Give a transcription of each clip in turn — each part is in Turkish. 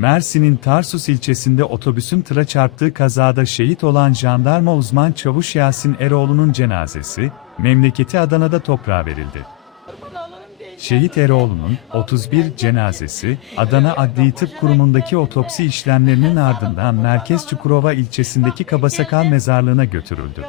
Mersin'in Tarsus ilçesinde otobüsün tıra çarptığı kazada şehit olan jandarma uzman çavuş Yasin Eroğlu'nun cenazesi, memleketi Adana'da toprağa verildi. Şehit Eroğlu'nun 31 cenazesi, Adana Adli Tıp Kurumu'ndaki otopsi işlemlerinin ardından Merkez Çukurova ilçesindeki Kabasakal mezarlığına götürüldü.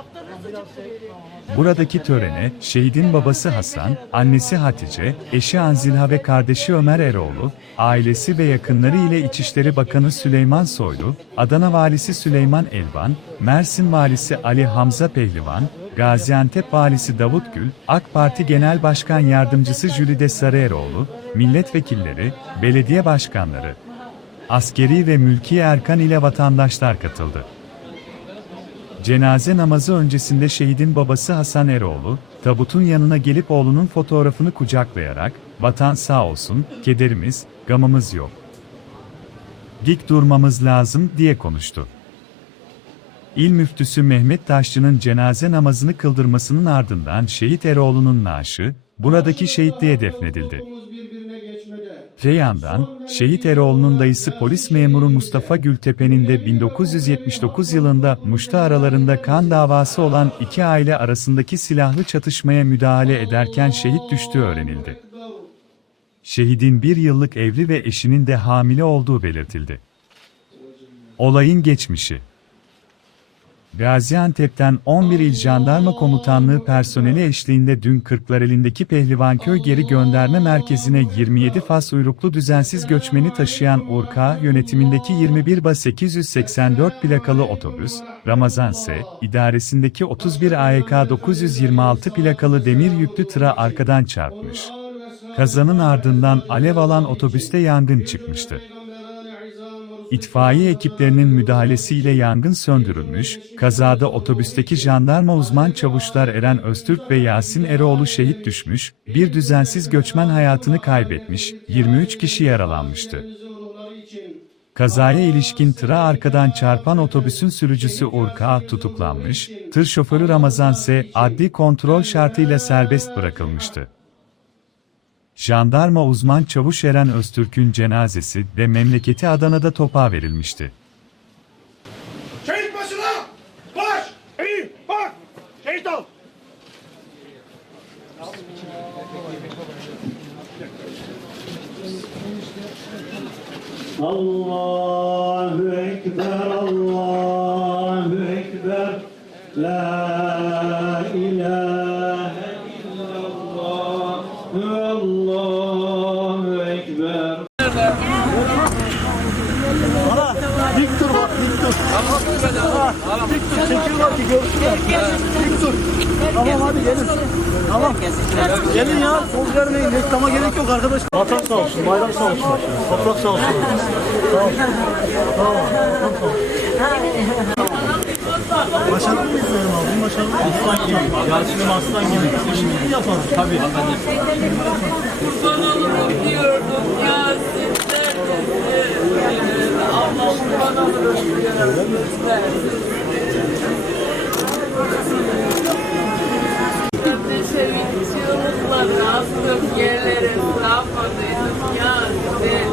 Buradaki törene, şehidin babası Hasan, annesi Hatice, eşi Anzilha ve kardeşi Ömer Eroğlu, ailesi ve yakınları ile İçişleri Bakanı Süleyman Soylu, Adana Valisi Süleyman Elvan, Mersin Valisi Ali Hamza Pehlivan, Gaziantep Valisi Davut Gül, AK Parti Genel Başkan Yardımcısı Jülide Sarıeroğlu, milletvekilleri, belediye başkanları, askeri ve mülki erkan ile vatandaşlar katıldı. Cenaze namazı öncesinde şehidin babası Hasan Eroğlu, tabutun yanına gelip oğlunun fotoğrafını kucaklayarak, vatan sağ olsun, kederimiz, gamımız yok. Dik durmamız lazım diye konuştu. İl müftüsü Mehmet Taşçı'nın cenaze namazını kıldırmasının ardından şehit Eroğlu'nun naaşı, buradaki şehitliğe defnedildi. Öte yandan, şehit Eroğlu'nun dayısı polis memuru Mustafa Gültepe'nin de 1979 yılında Muş'ta aralarında kan davası olan iki aile arasındaki silahlı çatışmaya müdahale ederken şehit düştüğü öğrenildi. Şehidin bir yıllık evli ve eşinin de hamile olduğu belirtildi. Olayın geçmişi Gaziantep'ten 11 il jandarma komutanlığı personeli eşliğinde dün Kırklareli'ndeki Pehlivanköy geri gönderme merkezine 27 Fas uyruklu düzensiz göçmeni taşıyan Urka yönetimindeki 21 BA 884 plakalı otobüs, Ramazan S. idaresindeki 31 AYK 926 plakalı demir yüklü tıra arkadan çarpmış. Kazanın ardından alev alan otobüste yangın çıkmıştı. İtfaiye ekiplerinin müdahalesiyle yangın söndürülmüş, kazada otobüsteki jandarma uzman çavuşlar Eren Öztürk ve Yasin Eroğlu şehit düşmüş, bir düzensiz göçmen hayatını kaybetmiş, 23 kişi yaralanmıştı. Kazaya ilişkin tıra arkadan çarpan otobüsün sürücüsü Urka tutuklanmış, tır şoförü Ramazan ise adli kontrol şartıyla serbest bırakılmıştı. Jandarma uzman çavuş Eren Öztürk'ün cenazesi ve memleketi Adana'da topağa verilmişti. Şehit başına! Baş! Eğil! Bak! Şehit ol! Allahu dur. Tamam hadi gelin. Tamam. Gelin ya. Poz vermeyin. Reklama gerek yok arkadaşlar. Vatan sağ olsun. Bayram sağ olsun. Toprak sağ olsun. Tamam. Tamam. Tamam. Başarılı mıyız benim abim? Başarılı mıyız? Aslan gibi. Yasin'im aslan gibi. İşimizi yapalım. Tabii. Kurbanalım diyordum ya sizler Allah kurbanalım diyordum sizler. Astım yerlere sığamadıydım ya size.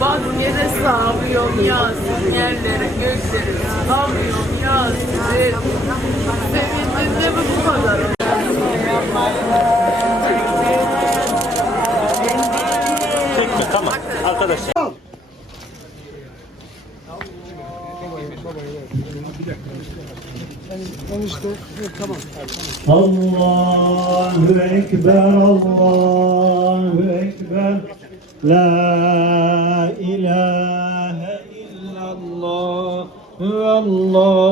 Bak yere sağlıyorum ya siz yerlere göklere sığamıyorum ya size. Sevindim de bu kadar? Çekme tamam. Arkadaşlar. Allahu Ekber, Allahu Ekber, La ilahe illallah, Allahu